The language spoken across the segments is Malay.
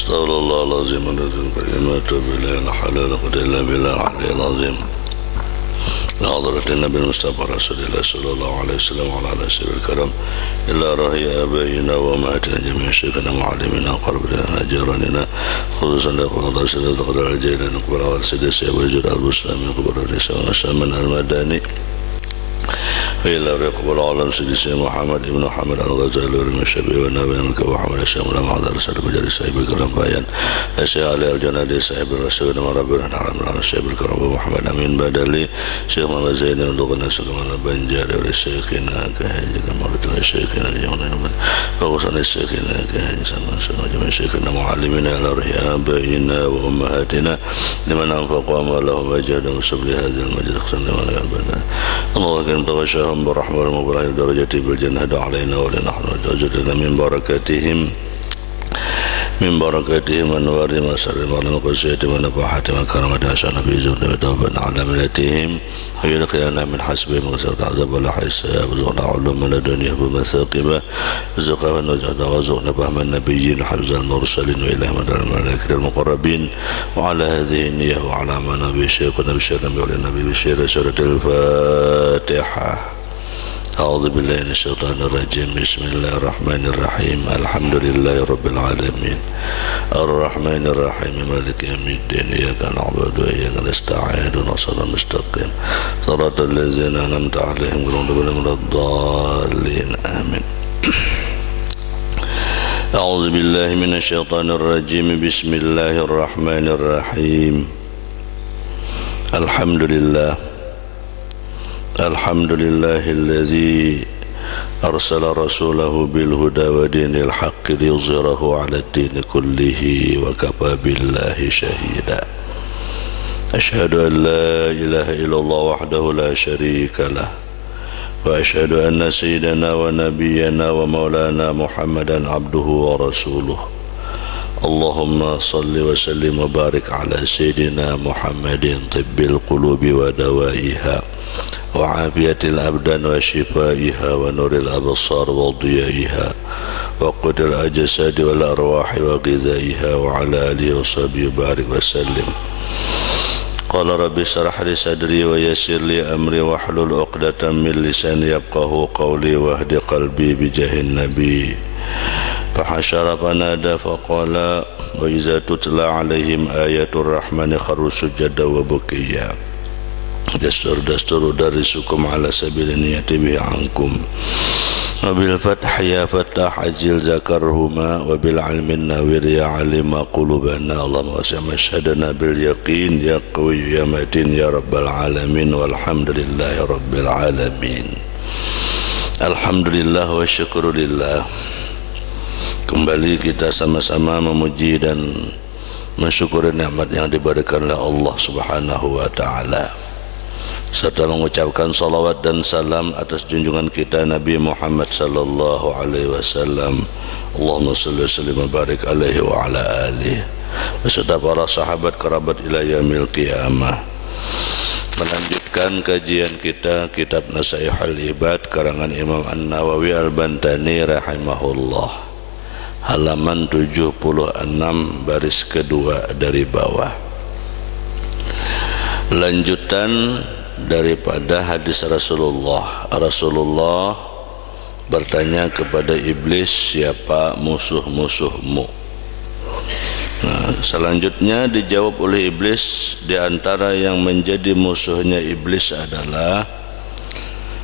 استغفر الله العظيم الذي الكريم توب إليه لا حول ولا قوة إلا بالله العلي العظيم لحضرة النبي المصطفى رسول الله صلى الله عليه وسلم وعلى آله وصحبه الكرام إلا رهي آبائنا وأمهاتنا جميع شيخنا ومعلمنا وقربنا جيراننا خصوصا لقب الله سيدنا تقدر الجيلاني نقبل أول سيدنا سيد وجود البستامي قبل الرئيس وسلمان المداني وإلى رقب العالم سيدنا محمد ابن محمد الغزالي ورمي الشبيه والنبي الملك وحمد الشام ولما حضر رسالة مجالس صاحب الكرم بيان الشيخ علي الجنادي صاحب الرسول وربنا نعلم عن الشيخ الكرم محمد أمين بدلي شيخ محمد زين ودغنا سكمان بنجاري ولشيخنا كهجل مرتنا شيخنا جمعنا فغصنا الشيخنا كهجل سنة جميع شيخنا معلمنا على آبائنا وأمهاتنا لمن أنفقوا أموالهم وجهدهم سبل هذا المجد خصنا لمن يعبدنا الله كريم تغشاهم بالرحمة والمغفرة درجتهم بالجنة علينا ولنحن وجدنا من بركاتهم أنوار مسارهم على قصيتهم ونفحاتهم وكرامتهم عشان نبي زمنا وتوبنا على ملتهم ويدخلنا من حسبهم وسرد عذاب ولا حساب وزغنا علوم من الدنيا بمثاقبة وزقنا ونجعنا وزغنا فهم النبيين وحفظ المرسلين وإله مدار الملائكة المقربين وعلى هذه النية وعلى ما نبي شيخنا بشير نبي ولنبي بشير سورة الفاتحة. أعوذ بالله من الشيطان الرجيم. بسم الله الرحمن الرحيم. الحمد لله رب العالمين الرحمن الرحيم مالك يوم الدين إياك نعبد وإياك نستعين اهدنا الصراط المستقيم صراط الذين أنعمت عليهم غير المغضوب ولا الضالين آمين. أعوذ بالله من الشيطان الرجيم. بسم الله الرحمن الرحيم. الحمد لله الذي أرسل رسوله بالهدى ودين الحق ليظهره على الدين كله وكفى بالله شهيدا. أشهد أن لا إله إلا الله وحده لا شريك له وأشهد أن سيدنا ونبينا ومولانا محمدا عبده ورسوله. اللهم صل وسلم وبارك على سيدنا محمد طب القلوب ودوائها وعافية الأبدان وشفائها ونور الأبصار وضيائها وقوت الأجساد والأرواح وغذائها وعلى آله وصحبه وبارك وسلم. قال رب اشرح لي صدري ويسر لي أمري واحلل عقدة من لساني يفقهوا قولي واهد قلبي بجاه النبي. فحشر فنادى فقال وإذا تتلى عليهم آيات الرحمن خروا سجدا وبكيا. دستور درسكم على سبيل النية به عنكم وبالفتح يا فتاح عجل ذكرهما وبالعلم النوير يا علم قلوبنا. اللهم وسع مشهدنا باليقين يا قوي يا متين يا رب العالمين والحمد لله رب العالمين. Alhamdulillah wa syukurillah. Kembali kita sama-sama memuji dan mensyukuri nikmat yang diberikan oleh Allah Subhanahu wa taala, serta mengucapkan salawat dan salam atas junjungan kita Nabi Muhammad sallallahu alaihi wasallam. Allahumma shalli wa sallim wa barik alaihi wa ala alihi beserta para sahabat kerabat ila yaumil qiyamah. Melanjutkan kajian kita kitab Nasaihul Ibad karangan Imam An-Nawawi Al-Bantani rahimahullah, halaman 76 baris kedua dari bawah. Lanjutan daripada hadis Rasulullah bertanya kepada iblis, siapa musuh-musuhmu? Nah, selanjutnya dijawab oleh iblis, di antara yang menjadi musuhnya iblis adalah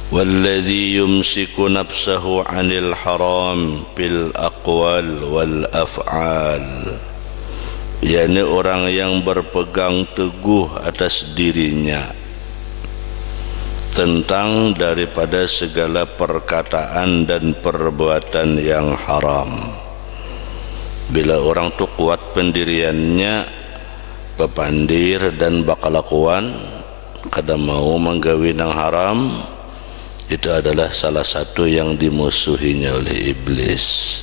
walladzi yumsiku nafsahu 'anil haram bil aqwal wal af'al, yakni orang yang berpegang teguh atas dirinya tentang daripada segala perkataan dan perbuatan yang haram. Bila orang tu kuat pendiriannya, pepandir dan bakalakuan kada mau menggawi nang haram, itu adalah salah satu yang dimusuhinya oleh iblis.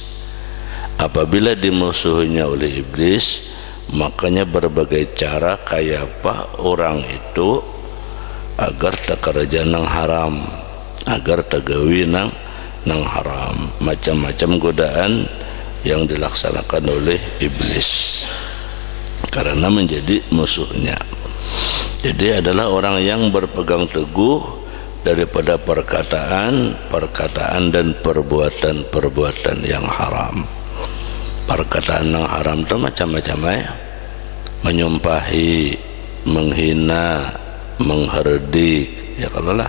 Apabila dimusuhinya oleh iblis, makanya berbagai cara kaya apa orang itu agar tak kerja nang haram, agar tak gawi nang haram, macam-macam godaan yang dilaksanakan oleh iblis karena menjadi musuhnya. Jadi adalah orang yang berpegang teguh daripada perkataan dan perbuatan yang haram. Perkataan yang haram itu macam-macam ya. Menyumpahi, menghina, mengherdik, ya kalau lah.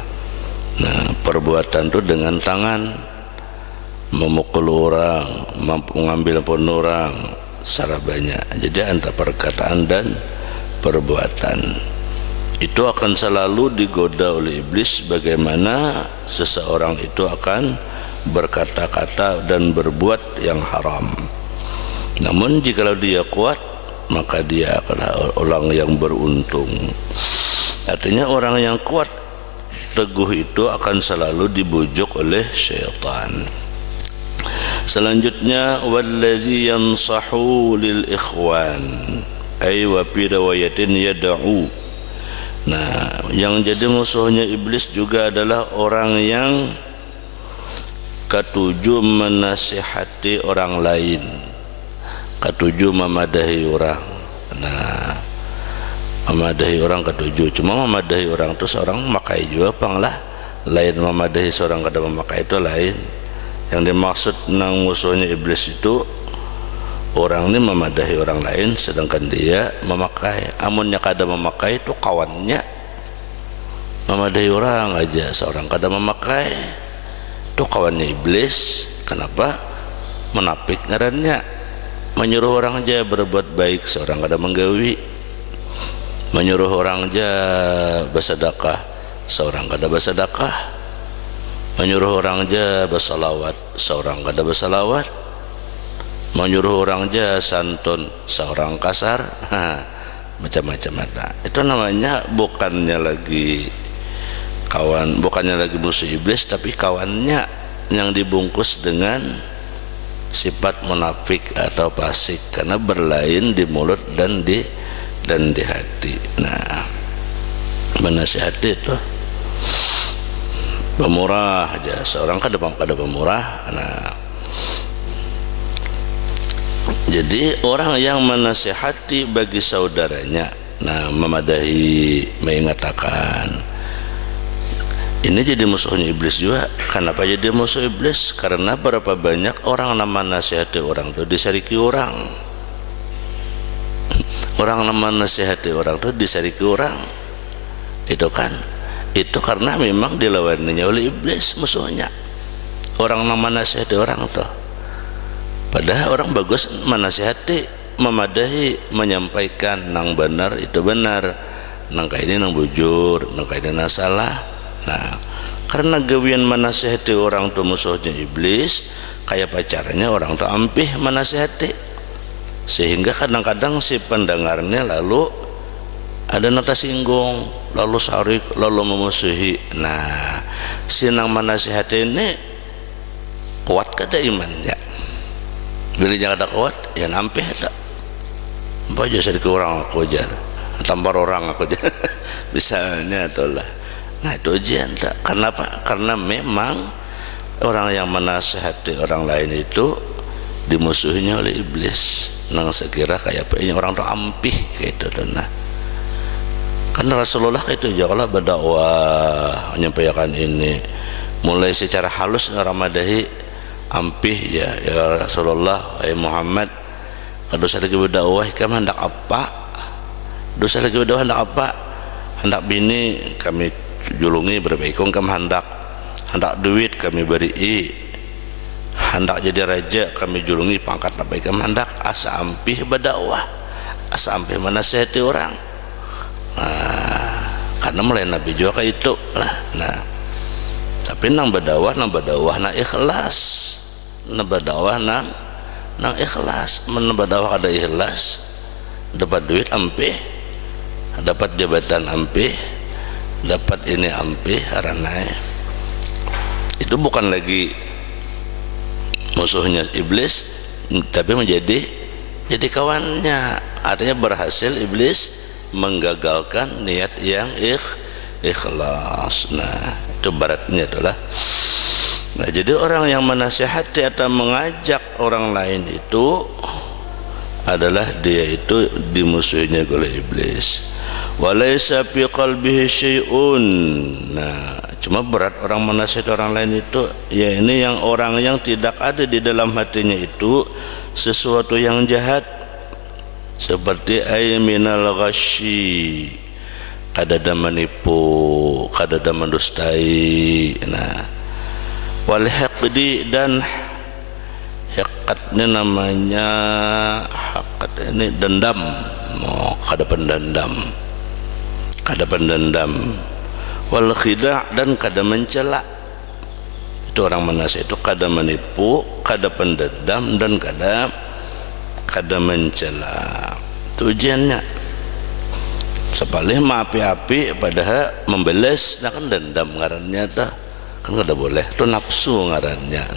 Nah, perbuatan itu dengan tangan, memukul orang, mengambil pun orang, secara banyak. Jadi antara perkataan dan perbuatan itu akan selalu digoda oleh iblis, bagaimana seseorang itu akan berkata-kata dan berbuat yang haram. Namun jikalau dia kuat, maka dia adalah orang yang beruntung. Artinya orang yang kuat teguh itu akan selalu dibujuk oleh syaitan. Selanjutnya, walladzi yansahu lil ikhwan ay wa fi riwayatin yad'u. Nah, yang jadi musuhnya iblis juga adalah orang yang ketujuh menasihati orang lain, ketujuh memadahi orang. Nah, memadahi orang ketujuh, cuma memadahi orang itu seorang memakai juga panglah, lain memadahi seorang kada memakai itu lain. Yang dimaksud nang musuhnya iblis itu orang ini memadahi orang lain sedangkan dia memakai. Amunnya kada memakai itu kawannya memadahi orang aja, seorang kada memakai itu kawannya iblis. Kenapa? Menapik ngarannya, menyuruh orang aja berbuat baik seorang kada menggawi, menyuruh orang aja bersedekah seorang kada bersedekah, menyuruh orang aja bersalawat seorang kada bersalawat, menyuruh orang aja santun seorang kasar. Macam-macam ada. Itu namanya bukannya lagi kawan, bukannya lagi musuh iblis, tapi kawannya yang dibungkus dengan sifat munafik atau fasik, karena berlain di mulut dan di hati. Nah, menasihati itu pemurah aja, seorang kada pemurah. Nah, jadi orang yang menasihati bagi saudaranya, nah memadahi, mengatakan, ini jadi musuhnya iblis juga. Kenapa jadi musuh iblis? Karena berapa banyak orang nama nasihati orang itu disariki orang. Orang nama nasihati orang itu disariki orang. Itu kan, itu karena memang dilawaninya oleh iblis musuhnya. Orang nama nasihati orang itu. Padahal orang bagus menasihati, memadahi, menyampaikan nang benar itu benar, nang kayak ini nang bujur, nang kayak ini nang salah. Nah, karena gawian menasihati orang itu musuhnya iblis, kayak pacarnya orang itu ampih menasihati, sehingga kadang-kadang si pendengarnya lalu ada nata singgung, lalu sarik, lalu memusuhi. Nah, si nang menasihati ini kuat kada imannya? Bila jangan ada kuat, ya nampih ada. Apa aja sedikit orang aku ajar, tampar orang aku ajar, misalnya itulah. Nah, itu ujian tak? Karena apa? Karena memang orang yang menasihati orang lain itu dimusuhinya oleh iblis. Nang sekira kayak apa ini orang tu ampih kayak itu. Nah, karena Rasulullah itu janganlah berdakwah menyampaikan ini, mulai secara halus ramadahi ampih ya Rasulullah, Muhammad, dosa lagi berdakwah kamu hendak apa? Dosa lagi berdakwah hendak apa? Hendak bini kami julungi berbaikung, kamu hendak duit kami beri, hendak jadi raja kami julungi pangkat apa kamu hendak. Asa ampih berdakwah, asa ampih menasihati orang. Nah, karena mulai Nabi juga kayak itu lah. Nah, tapi nang berdakwah nang ikhlas, nang berdakwah nang ikhlas. Nang berdakwah ada ikhlas, dapat duit ampih, dapat jabatan ampih, dapat ini ampih, aranai. Itu bukan lagi musuhnya iblis, tapi menjadi kawannya. Artinya berhasil iblis menggagalkan niat yang ikhlas. Nah, itu baratnya adalah Nah, jadi orang yang menasihati atau mengajak orang lain itu adalah dia itu dimusuhinya oleh iblis. Walaysa fi qalbihi syai'un. Nah, cuma berat orang menasihati orang lain itu, ya ini yang orang yang tidak ada di dalam hatinya itu sesuatu yang jahat, seperti ayminal ghasyi, kadada menipu, kadada mendustai. Nah, wal haqdi, dan haqatnya namanya haqat ini dendam, kada pendendam, wal khida', dan kada mencela. Itu orang menasihati itu kada menipu, kada pendendam, dan kada mencela. Tujuannya sepalih maapi-api padahal membeles, nah kan dendam ngarannya dah, kan kada boleh. Itu nafsu ngarannya,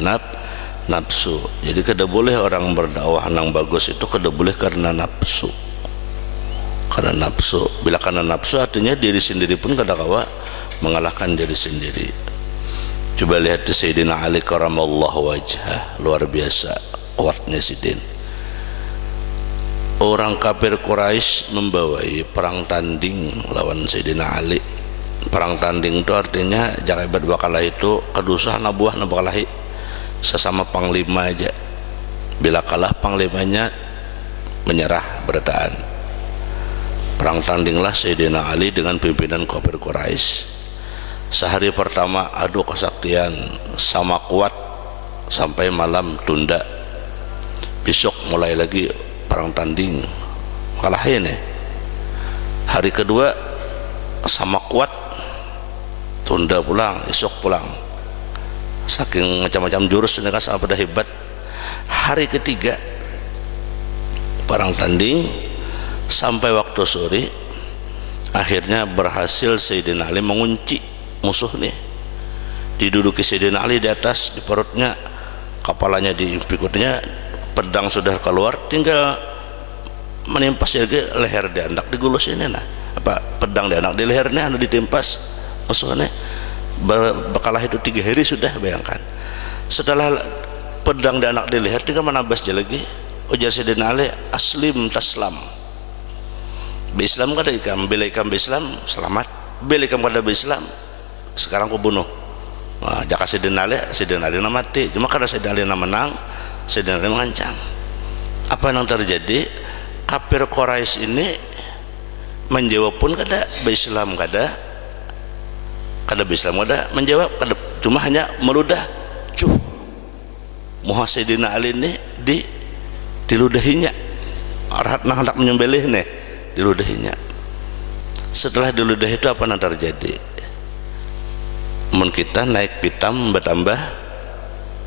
nafsu. Jadi kada boleh orang berdakwah nang bagus itu kada boleh karena nafsu. Karena nafsu, bila karena nafsu artinya diri sendiri pun kada kawa mengalahkan diri sendiri. Coba lihat di Sayyidina Ali karamallahu wajhah, luar biasa kuatnya Sidin. Orang kafir Quraisy membawai perang tanding lawan Sayyidina Ali. Perang tanding itu artinya jakabat bakalah itu kedusah nabuah nabakalahi sesama panglima aja. Bila kalah panglimanya menyerah berdaan. Perang tandinglah Sayyidina Ali dengan pimpinan kafir Quraisy. Sehari pertama adu kesaktian, sama kuat sampai malam tunda. Besok mulai lagi perang tanding, kalahin. Hari kedua sama kuat, tunda pulang, esok pulang. Saking macam-macam jurus ini kan sangat pada hebat. Hari ketiga perang tanding sampai waktu sore, akhirnya berhasil Sayyidina Ali mengunci musuh nih. Diduduki Sayyidina Ali di atas, di perutnya, kepalanya dipikutnya, pedang sudah keluar, tinggal menimpas lagi leher di anak, digulus ini nah. Apa pedang di anak di lehernya anu ditimpas musuhnya. Bakalah itu 3 hari sudah, bayangkan. Setelah pedang di anak di leher tinggal menambas dia lagi. Ujar Sayyidina Ali, aslim taslam. Islam kada ikam, bila ikam Islam selamat, bila ikam kada Islam sekarang aku bunuh. Nah, jaka Sayyidina Ali mati. Cuma karena Sayyidina Ali menang, Sayyidina Ali mengancam. Apa yang terjadi? Kafir Quraisy ini menjawab pun kada Islam, kada Islam, kada menjawab, kada, cuma hanya meludah. Muha Sayyidina Ali ini diludahinya. Arahat nak hendak menyembelih nih, diludahinya. Setelah diludah itu apa yang terjadi? Mun kita naik pitam bertambah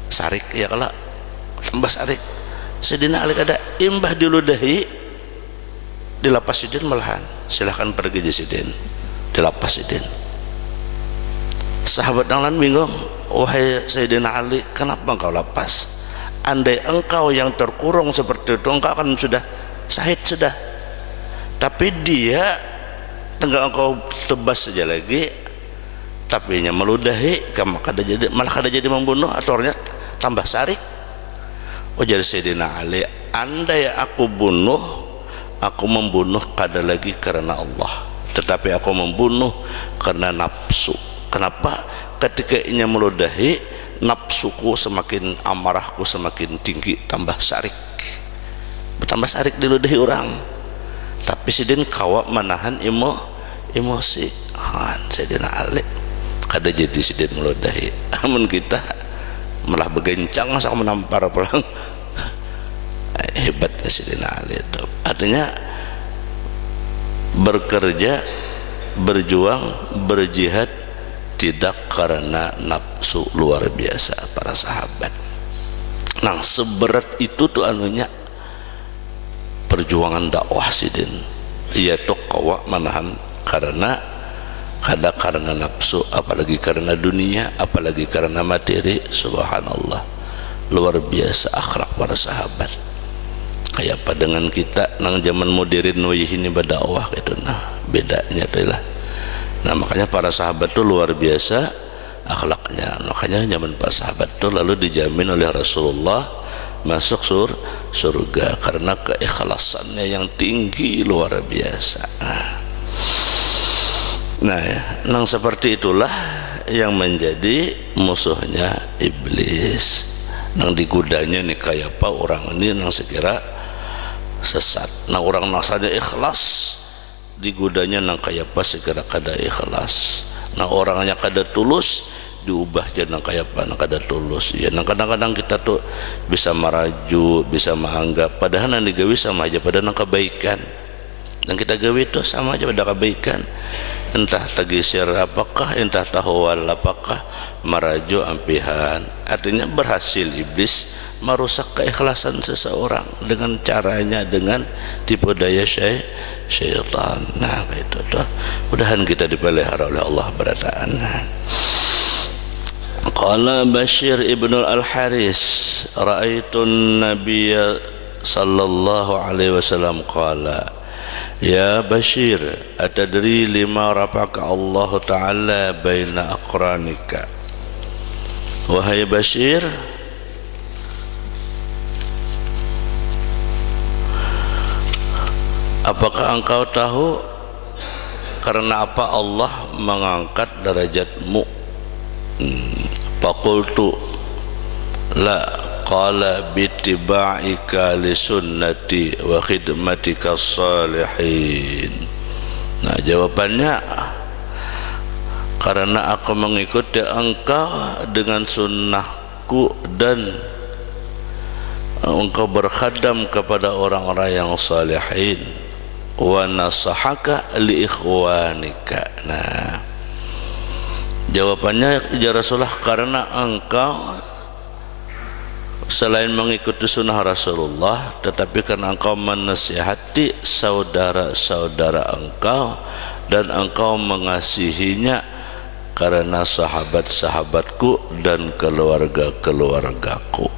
sarik, ya kalau tambah sarik. Sayyidina Ali kada imbah diludahi, dilapas Sidin malahan. Silahkan pergi di Sidin, dilapas Sidin. Sahabat yang lain bingung, wahai Sayyidina Ali, kenapa engkau lapas? Andai engkau yang terkurung seperti itu, engkau akan sudah syahid sudah. Tapi dia tinggal engkau tebas saja lagi, tapi nya meludahi, malah kada jadi membunuh, atau orangnya tambah sarik. Ujar Sayyidina Ali, andai aku membunuh kada lagi karena Allah, tetapi aku membunuh karena nafsu. Kenapa? Ketika inya meludahi, nafsuku semakin, amarahku semakin tinggi, tambah sarik, bertambah sarik diludahi orang. Tapi Sidin kawa menahan emosi. Sayyidina Ali kada jadi Sidin meludahi. Amun kita malah begencang sama menampar pulang. Hebatnya Sayyidina Ali itu. Artinya bekerja, berjuang, berjihad tidak karena nafsu, luar biasa para sahabat. Nah, seberat itu tuh anunya perjuangan dakwah Sidin. Ia tuh kawa menahan karena kada karena nafsu, apalagi karena dunia, apalagi karena materi. Subhanallah, luar biasa akhlak para sahabat. Kayak apa dengan kita nang zaman modern ini berdakwah gitu. Nah, bedanya tuh lah. Nah, makanya para sahabat tuh luar biasa akhlaknya. Makanya zaman para sahabat itu lalu dijamin oleh Rasulullah masuk surga karena keikhlasannya yang tinggi luar biasa. Nah ya, nang seperti itulah yang menjadi musuhnya iblis. Nang digudanya nih kayak apa orang ini nang sekira sesat. Nah orang nasanya ikhlas digudanya nang kayak apa sekira kada ikhlas. Nah orangnya kada tulus diubah jangan kayak apa nang kada tulus. Ya nang kadang-kadang kita tuh bisa maraju, bisa menganggap padahal nang digawi sama aja pada nang kebaikan. Dan kita gawi itu sama aja pada kebaikan. Entah tagisir apakah, entah tahwal apakah, maraju ampihan. Artinya berhasil iblis merusak keikhlasan seseorang dengan caranya, dengan tipu daya syaitan. Nah itu tuh mudahan kita dipelihara oleh Allah berataan. Qala Bashir ibn al-Haris ra'aitun nabiyya sallallahu alaihi wasallam qala ya Bashir atadri lima rafaka Allah Ta'ala baina aqranika. Wahai Bashir, apakah engkau tahu karena apa Allah mengangkat derajatmu? Faqultu la, qala bitiba'ika li sunnati wa khidmatika salihin. Nah jawabannya karena aku mengikuti engkau dengan sunnahku dan engkau berkhadam kepada orang-orang yang salihin, wa nasahaka li ikhwanika. Nah jawabannya ya Rasulullah karena engkau selain mengikuti sunnah Rasulullah tetapi karena engkau menasihati saudara-saudara engkau dan engkau mengasihinya karena sahabat-sahabatku dan keluarga-keluargaku.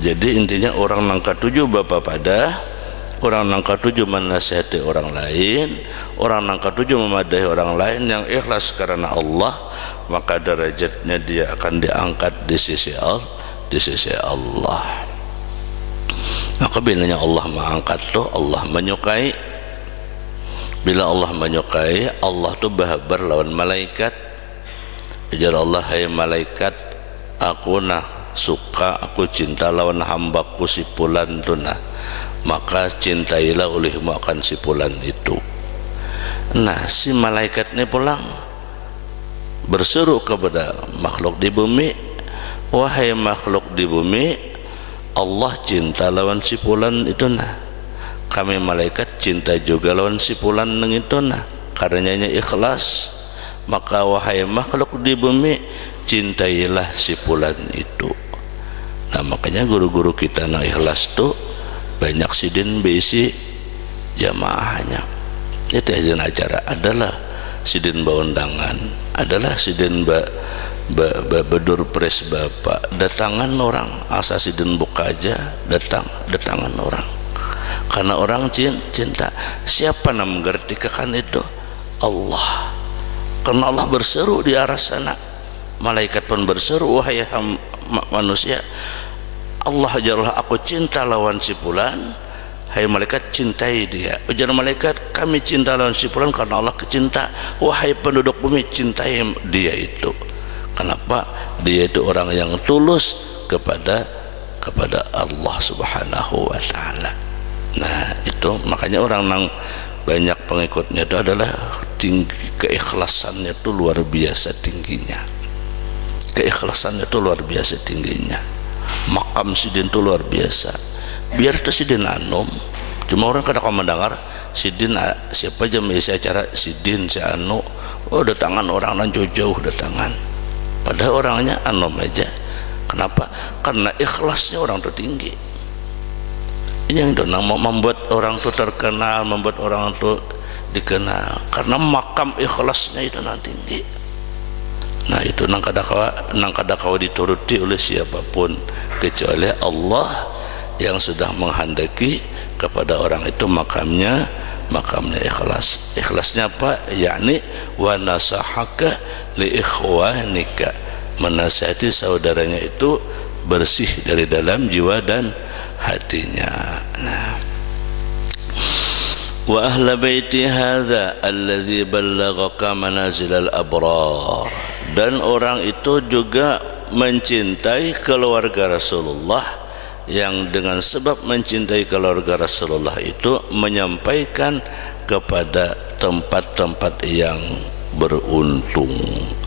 Jadi intinya orang nangka tujuh bapak pada orang nangka tujuh menasihati orang lain, orang nangka tujuh memadahi orang lain yang ikhlas karena Allah, maka derajatnya dia akan diangkat di sisi Allah. Maka bilanya Allah mengangkat tuh Allah menyukai. Bila Allah menyukai, Allah tuh bahabar lawan malaikat. Ujar Allah, hai malaikat, aku nah suka, aku cinta lawan hambaku si fulan tuh nah, maka cintailah olehmu akan si fulan itu. Nah si malaikat ini pulang berseru kepada makhluk di bumi, wahai makhluk di bumi, Allah cinta lawan si fulan itu nah, kami malaikat cinta juga lawan si fulan neng itu nah, karenanya ikhlas, maka wahai makhluk di bumi cintailah si fulan itu. Nah makanya guru-guru kita nah ikhlas tuh banyak sidin beisi jamaahnya. Itu acara adalah sidin baundangan, adalah sidin bedur pres bapak, datangan orang asa sidin buka aja datangan orang karena orang cinta. Siapa yang mengertikakan itu? Allah. Karena Allah berseru di arah sana, malaikat pun berseru, wahai manusia, Allah ajarlah aku cinta lawan si fulan, hai malaikat cintai dia. Ujar malaikat, kami cinta lawan si fulan karena Allah kecinta. Wahai penduduk bumi, cintai dia itu. Kenapa? Dia itu orang yang tulus kepada Allah Subhanahu wa taala. Nah, itu makanya orang yang banyak pengikutnya itu adalah tinggi, keikhlasannya itu luar biasa tingginya. Keikhlasannya itu luar biasa tingginya. Makam sidin itu luar biasa. Biar itu sidin anom, cuma orang kadang mendengar sidin siapa aja mengisi acara sidin si anu, oh datangan orang nan jauh-jauh datangan, padahal orangnya anom aja. Kenapa? Karena ikhlasnya orang itu tinggi. Ini yang donang membuat orang itu terkenal, membuat orang itu dikenal karena makam ikhlasnya itu nanti tinggi. Nah itu nang kadakawa dituruti oleh siapapun kecuali Allah yang sudah menghendaki kepada orang itu makamnya makamnya ikhlas. Ikhlasnya apa? Yakni wa nasahaka li ikhwanika, menasihati saudaranya itu bersih dari dalam jiwa dan hatinya. Nah, wa ahla baiti hadza alladhi ballaghaka manazilal abrar, dan orang itu juga mencintai keluarga Rasulullah yang dengan sebab mencintai keluarga Rasulullah itu menyampaikan kepada tempat-tempat yang beruntung,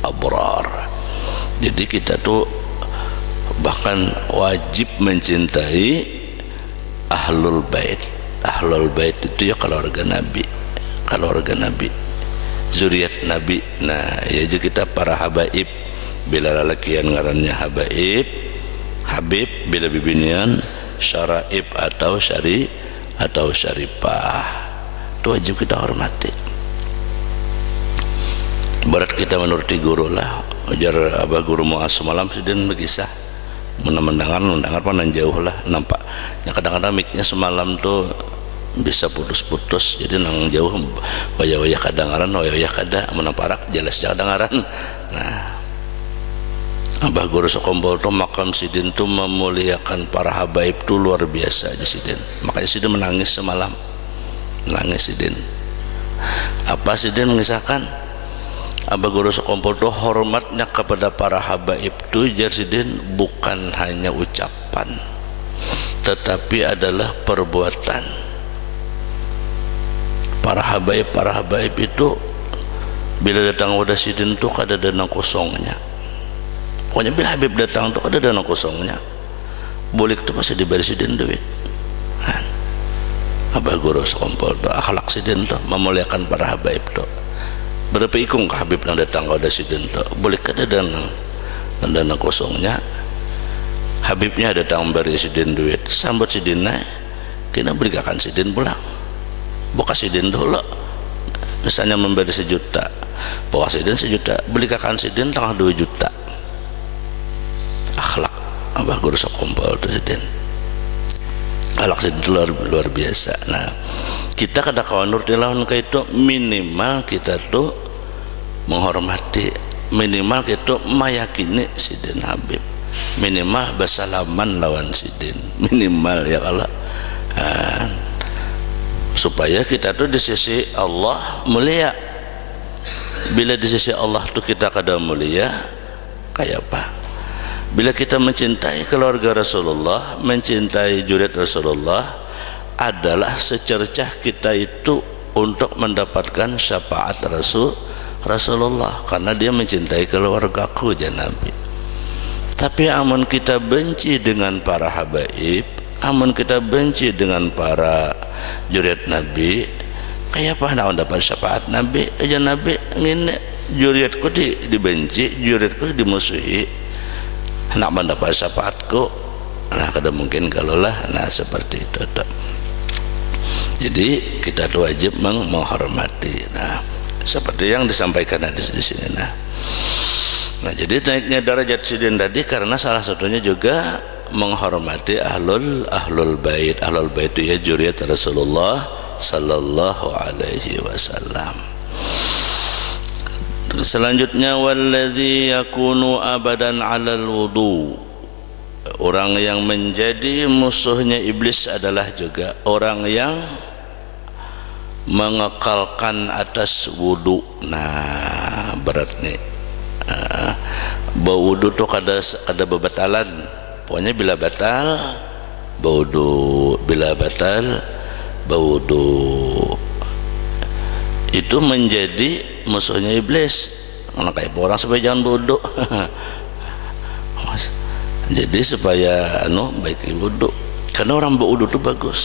abrar. Jadi kita tuh bahkan wajib mencintai ahlul bait. Ahlul bait itu ya keluarga Nabi, zuriat Nabi. Nah, ya juga kita para habaib, bila lalakian ngarannya habaib, habib, bila bibinian syaraib atau syaripah, itu wajib kita hormati. Berat kita menuruti guru lah. Ujar abah guru muas semalam sidin berkisah mendengar panan jauh lah nampak. Ya kadang-kadang miknya semalam tuh bisa putus-putus, jadi nang jauh waya-waya kadangaran, waya-waya kada menamparak jelas kadangaran. Nah, abah guru sekompol tuh makam sidin tuh memuliakan para habaib tuh luar biasa aja sidin. Makanya sidin menangis semalam, menangis sidin. Apa sidin mengisahkan? Abah guru sekompol tuh hormatnya kepada para habaib tuh jar sidin bukan hanya ucapan, tetapi adalah perbuatan. Para habaib itu bila datang wadah sidin tuh kada dana kosongnya. Pokoknya bila habib datang tuh kada dana kosongnya. Bulik tuh pasti diberi sidin duit. Kan? Abah guru sekompol tuh akhlak sidin tuh memuliakan para habaib tuh. Berapa ikung ke habib yang datang wadah sidin tuh. Bulik kada dana kosongnya. Habibnya datang memberi sidin duit, sambut sidinnya, kena berikan sidin pulang. Buka sidin dulu, misalnya memberi 1 juta, bawa sidin 1 juta, belikan sidin tengah 2 juta. Akhlak abah guru sekompol itu sidin, akhlak sidin itu luar biasa. Nah, kita kada kawan nur dilawan ke itu minimal kita tuh menghormati, minimal kita meyakini sidin habib, minimal bersalaman lawan sidin, minimal ya kalau supaya kita tuh di sisi Allah mulia. Bila di sisi Allah tuh kita kada mulia, kayak apa? Bila kita mencintai keluarga Rasulullah, mencintai juriat Rasulullah, adalah secercah kita itu untuk mendapatkan syafaat Rasulullah, karena dia mencintai keluargaku ya Nabi. Tapi amun kita benci dengan para habaib, amun kita benci dengan para juriat Nabi, kayak apa nak dapat syafaat Nabi? Aja Nabi ngene juriatku dibenci, juriatku dimusuhi, nak mendapat syafaatku. Nah, kada mungkin kalau lah. Nah, seperti itu tuh. Jadi kita tuh wajib menghormati. Nah, seperti yang disampaikan di sini. Nah, jadi naiknya derajat sidin tadi karena salah satunya juga menghormati ahlul bait. Ahlul bait itu ya juriat Rasulullah sallallahu alaihi wasallam. Selanjutnya walladzi yakunu abadan 'alal wudu. Orang yang menjadi musuhnya iblis adalah juga orang yang mengekalkan atas wudu. Nah, berat nih. Wudu tuh kada bebatalan. Pokoknya bila batal baudu, bila batal baudu, itu menjadi musuhnya iblis. Kayak orang supaya jangan bodoh. Jadi supaya baik wudu, karena orang berwudu itu bagus.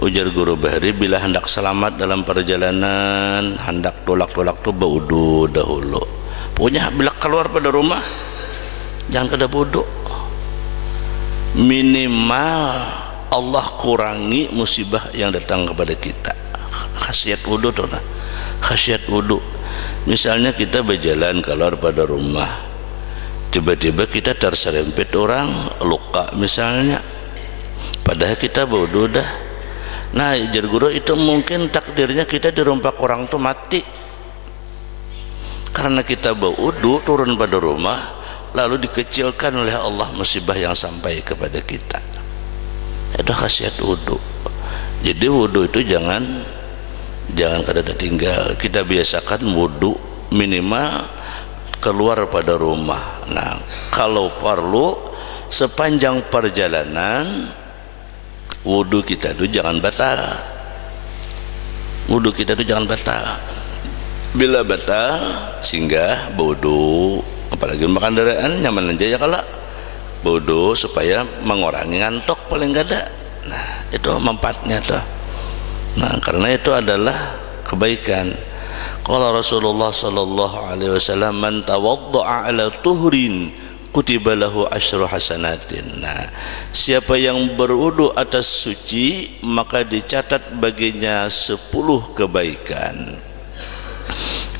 Ujar guru Bahri, bila hendak selamat dalam perjalanan, hendak tolak-tolak tuh berwudu dahulu. Pokoknya bila keluar pada rumah jangan kada bodoh. Minimal Allah kurangi musibah yang datang kepada kita. Khasiat wudu tuh, khasiat wudu. Misalnya kita berjalan keluar pada rumah, tiba-tiba kita terserempet orang luka misalnya, padahal kita wudu dah. Nah jar guru itu mungkin takdirnya kita dirumpak orang tuh mati karena kita berwudu turun pada rumah lalu dikecilkan oleh Allah musibah yang sampai kepada kita. Itu khasiat wudu. Jadi wudu itu jangan kada tinggal. Kita biasakan wudu minimal keluar pada rumah. Nah kalau perlu sepanjang perjalanan wudu kita itu jangan batal. Wudu kita itu jangan batal. Bila batal singgah wudu, apalagi makan kendaraan nyaman aja ya kalau wudu supaya mengurangi ngantuk paling enggak ada. Nah itu manfaatnya tuh. Nah karena itu adalah kebaikan. Qala Rasulullah sallallahu alaihi wasallam man tawaddaa ala tuhrin kutiba lahu asyru hasanatin. Nah, siapa yang berwudu atas suci maka dicatat baginya 10 kebaikan.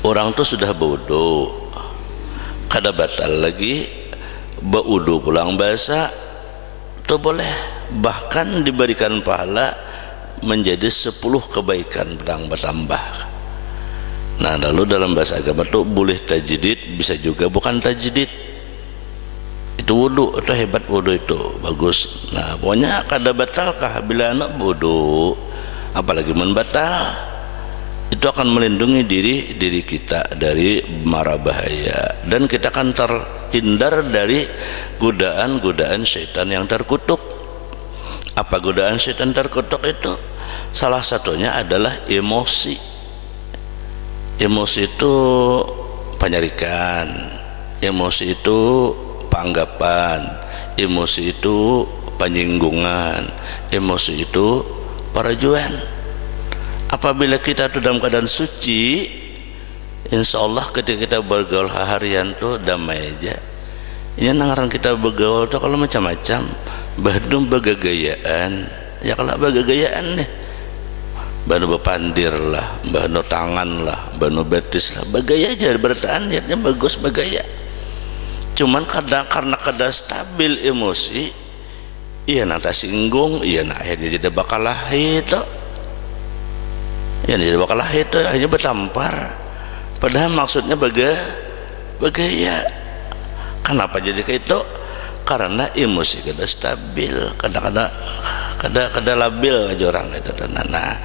Orang tu sudah berwudu kada batal lagi berwudu pulang basah tu boleh, bahkan diberikan pahala menjadi 10 kebaikan pedang bertambah. Nah lalu dalam bahasa agama tu boleh tajdid, bisa juga bukan tajdid. Itu wudu, itu hebat wudu itu, bagus. Nah pokoknya kada batalkah bila anak wudu, apalagi membatal, itu akan melindungi diri kita dari mara bahaya dan kita akan terhindar dari godaan-godaan syaitan yang terkutuk. Apa godaan syaitan terkutuk itu? Salah satunya adalah emosi. Emosi itu penyarikan, emosi itu panggapan, emosi itu penyinggungan, emosi itu perajuan. Apabila kita itu dalam keadaan suci, insya Allah ketika kita bergaul harian tuh damai aja. Ini nangaran kita bergaul tuh kalau macam-macam, bahkan bagagayaan, ya kalau bagagayaan nih, banu bepandir lah, banu tangan lah, banu betis lah, bagaya aja bertahan niatnya bagus bagaya. Cuman kadang karena kada stabil emosi, iya nak tersinggung, iya nak akhirnya jadi bakal lahir tuh, iya jadi bakal lahir tuh hanya bertampar. Padahal maksudnya bagaya. Kenapa jadi kayak itu? Karena emosi kada stabil, kada labil aja orang itu. Nah,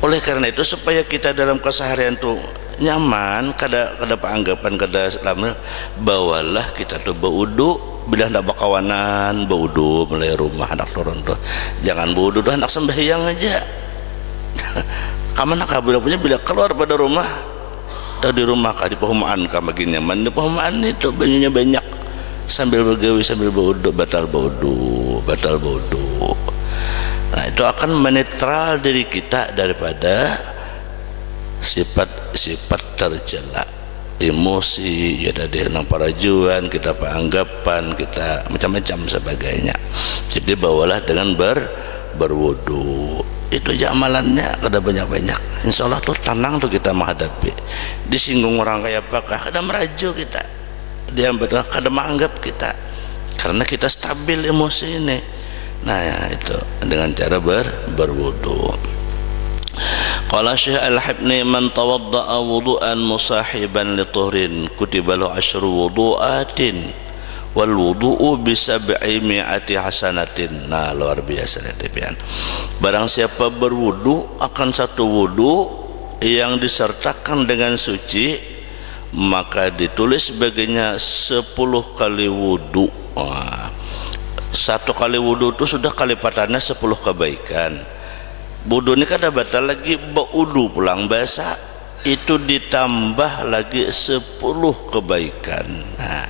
oleh karena itu supaya kita dalam keseharian tuh nyaman, kada anggapan kada labil, bawalah kita tuh berwudu. Bila hendak bakawanan berwudu mulai rumah hendak turun tuh, jangan berwudu tuh hendak sembahyang aja. Kamana kabila punya bila keluar pada rumah, atau di rumah kah di perumahan kah makin nyaman. Di perumahan itu banyunya banyak, sambil begawi sambil berwudu, batal berwudu. Nah itu akan menetral diri kita daripada sifat tercela, emosi, ya tadi parajuan, kita anggapan, kita macam-macam sebagainya. Jadi bawalah dengan berwudu. Itu aja amalannya, kada banyak-banyak. Insya Allah tuh tenang tuh kita menghadapi. Disinggung orang kayak apakah, kada meraju kita. Dia kada menganggap kita, karena kita stabil emosi ini. Nah ya, itu dengan cara berwudu. Qala Syekh Al-Hibni man tawadda'a wudu'an musahiban li tuhrin kutiba lahu asyru wudu'atin wal wudu'u bi 700 hasanatin. Nah luar biasa ya. Barang siapa berwudu akan satu wudu yang disertakan dengan suci, maka ditulis baginya 10 kali wudu. Satu kali wudu itu sudah kalipatannya 10 kebaikan. Wudu ini kada batal lagi, berwudu pulang basah itu ditambah lagi 10 kebaikan. Nah,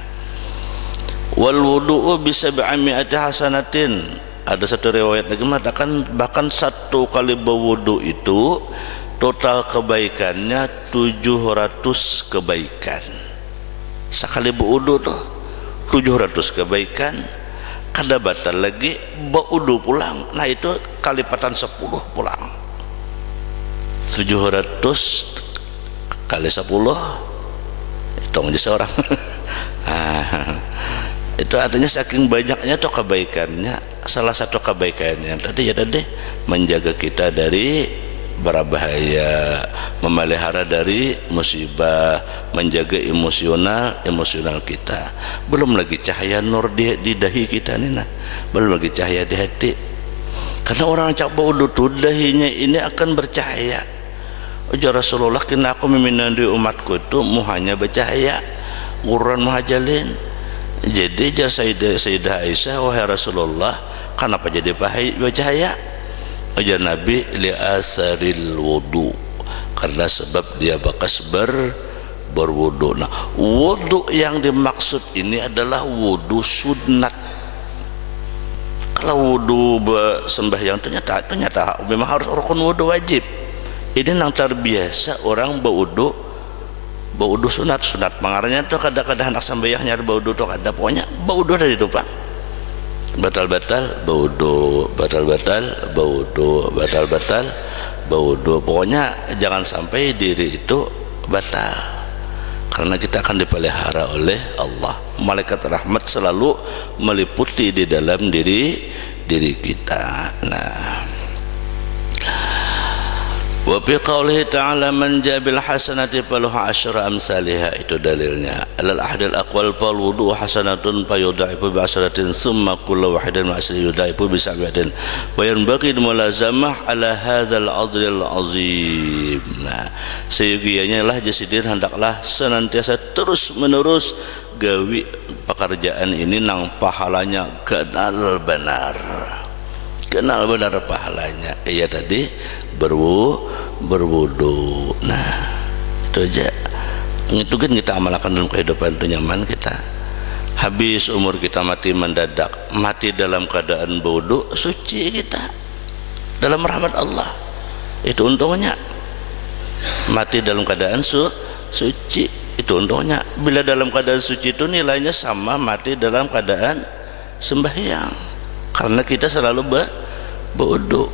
wal wudu'u bi 700 hasanatin. Ada satu riwayat lagi mengatakan bahkan satu kali berwudu itu total kebaikannya 700 kebaikan. Sekali berwudu tuh 700 kebaikan, kada batal lagi berwudu pulang. Nah itu kalipatan 10 pulang, 700 kali 10 hitung aja seorang. Itu artinya saking banyaknya tuh kebaikannya salah satu kebaikan yang tadi menjaga kita dari berbahaya, memelihara dari musibah, menjaga emosional kita. Belum lagi cahaya nur di dahi kita nih, belum lagi cahaya di hati. Karena orang cak baudu tuh dahinya ini akan bercahaya. Ujar Rasulullah, kena aku memimpin di umatku itu muhanya bercahaya, urun muhajalin. Jadi jar Sayyidah Aisyah, wahai Rasulullah, kenapa jadi bercahaya? Ujar Nabi, li asaril wudu, karena sebab dia bekas berwudu. Nah, wudu yang dimaksud ini adalah wudu sunat. Kalau wudu sembahyang ternyata memang harus rukun wudu wajib. Ini nang terbiasa orang berwudu sunat pengarangnya tuh kadang-kadang anak sembahyangnya ada baudu tuh ada, pokoknya baudu dari itu Pak, batal baudu, pokoknya jangan sampai diri itu batal, karena kita akan dipelihara oleh Allah. Malaikat rahmat selalu meliputi di dalam diri kita. Nah, wa fi qoulihi ta'ala man jabil hasanati falahu asyra amsalha, itu dalilnya. Alal ahdil aqwal fal wudu hasanatun fayudaifu bi asratin summa kullu wahidin ma asri yudaifu bi sab'atin wa yanbaghi mulazamah ala hadzal adril azim. Nah, seyogianya lah jasidin hendaklah senantiasa terus menerus gawi pekerjaan ini nang pahalanya kenal benar pahalanya. Iya tadi berwudu. Nah, itu aja. Itu kan kita amalkan dalam kehidupan itu nyaman kita. Habis umur kita mati mendadak, mati dalam keadaan berwudu, suci kita dalam rahmat Allah. Itu untungnya. Mati dalam keadaan suci, itu untungnya. Bila dalam keadaan suci itu nilainya sama mati dalam keadaan sembahyang, karena kita selalu berwudu.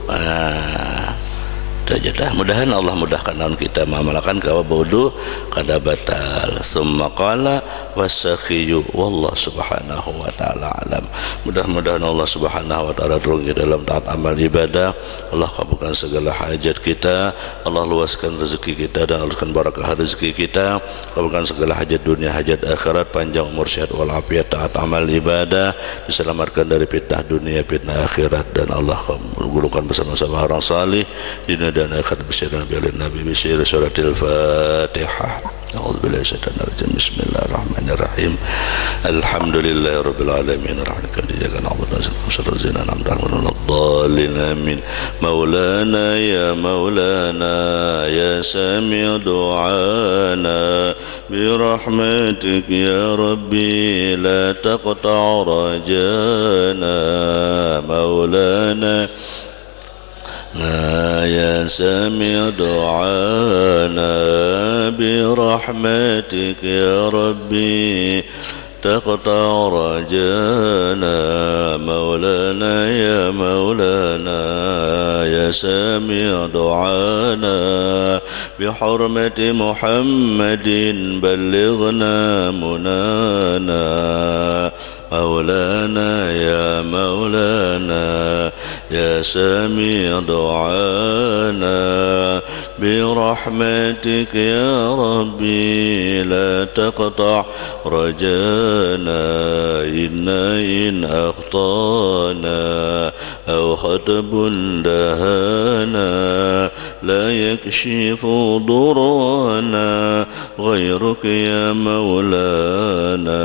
Mudahan Allah mudahkan naun kita mengamalkan kawa baudu kada batal. Summa qala wasakhiyu wallahu subhanahu wa ta'ala alam. Mudah-mudahan Allah subhanahu wa ta'ala tolong kita dalam taat amal ibadah. Allah kabulkan segala hajat kita, Allah luaskan rezeki kita dan luaskan barakah rezeki kita, kabulkan segala hajat dunia hajat akhirat, panjang umur sehat walafiat, taat amal ibadah, diselamatkan dari fitnah dunia fitnah akhirat, dan Allah kabulkan bersama-sama orang salih di dan akhir bersama Nabi Bishir suratil Fatihah. A'udzubillahi minasyaitonir rajim. Bismillahirrahmanirrahim. Alhamdulillahirabbil alamin arrahmanir rahim. Na'budu wa nasta'inu amin. Maulana ya sami' du'ana bi rahmatik ya rabbi la taqta' rajana. Maulana يا سامع دعانا برحمتك يا ربي تقطع رجانا. مولانا يا سامع دعانا بحرمة محمد بلغنا منانا. مولانا يا سامع دعانا برحمتك يا ربي لا تقطع رجانا. إن أخطانا أو خطب دهانا لا يكشف ضرنا غيرك يا مولانا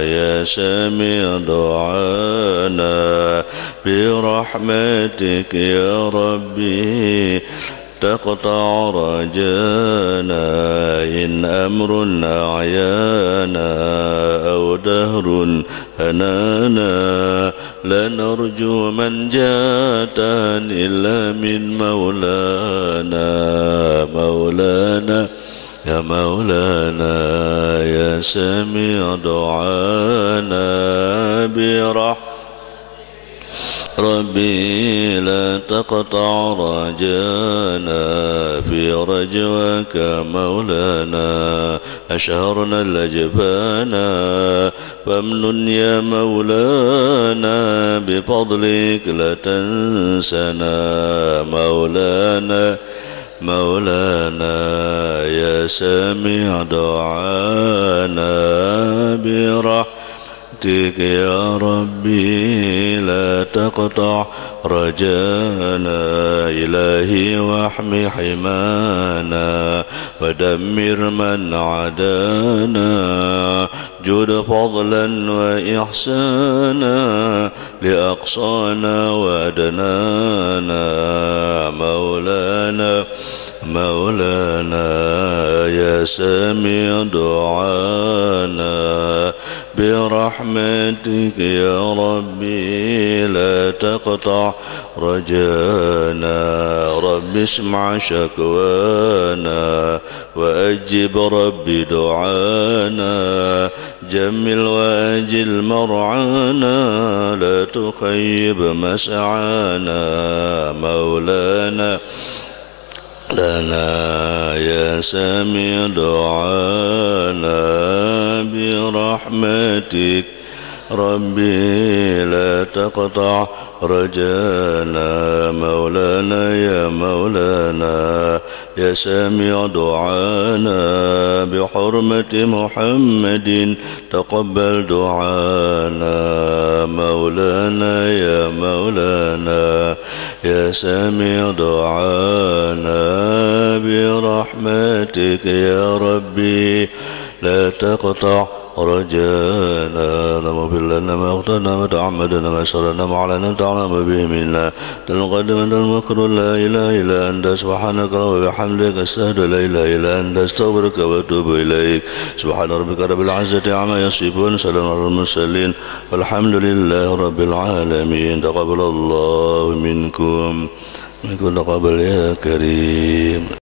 يا سامع دعانا برحمتك يا ربي تقطع رجانا. إن أمر أعيانا أو دهر هنانا لا نرجو من جاء إلا من مولانا يا مولانا يا سامع دعانا ربي لا تقطع رجانا في رجواك مولانا أشهرنا الأجبانا فامنن يا مولانا بفضلك لا تنسنا مولانا يا سامع دعانا برحمتك يا ربي لا تقطع رجانا إلهي واحمي حمانا ودمر من عدانا جود فضلا وإحسانا لأقصانا وأدنانا مولانا يا سامع دعانا برحمتك يا ربي لا تقطع رجانا رب اسمع شكوانا وأجب ربي دعانا جمل وأجل مرعانا لا تخيب مسعانا مولانا لنا يا سامع دعانا برحمتك ربي لا تقطع رجانا مولانا يا سامع دعانا بحرمة محمد تقبل دعانا مولانا يا سامع دعانا برحمتك يا ربي لا تقطع رجانا اللهم بالله ما اخترنا ما تعمدنا ما سرنا ما علنا تعلم به منا تنقدم أنت المكر لا إله إلا أنت سبحانك وبحمدك أستهد لا إله إلا أنت أستغفرك وأتوب إليك سبحان ربك رب العزة عما يصفون سلام على المرسلين والحمد لله رب العالمين تقبل الله منكم تقبل يا كريم.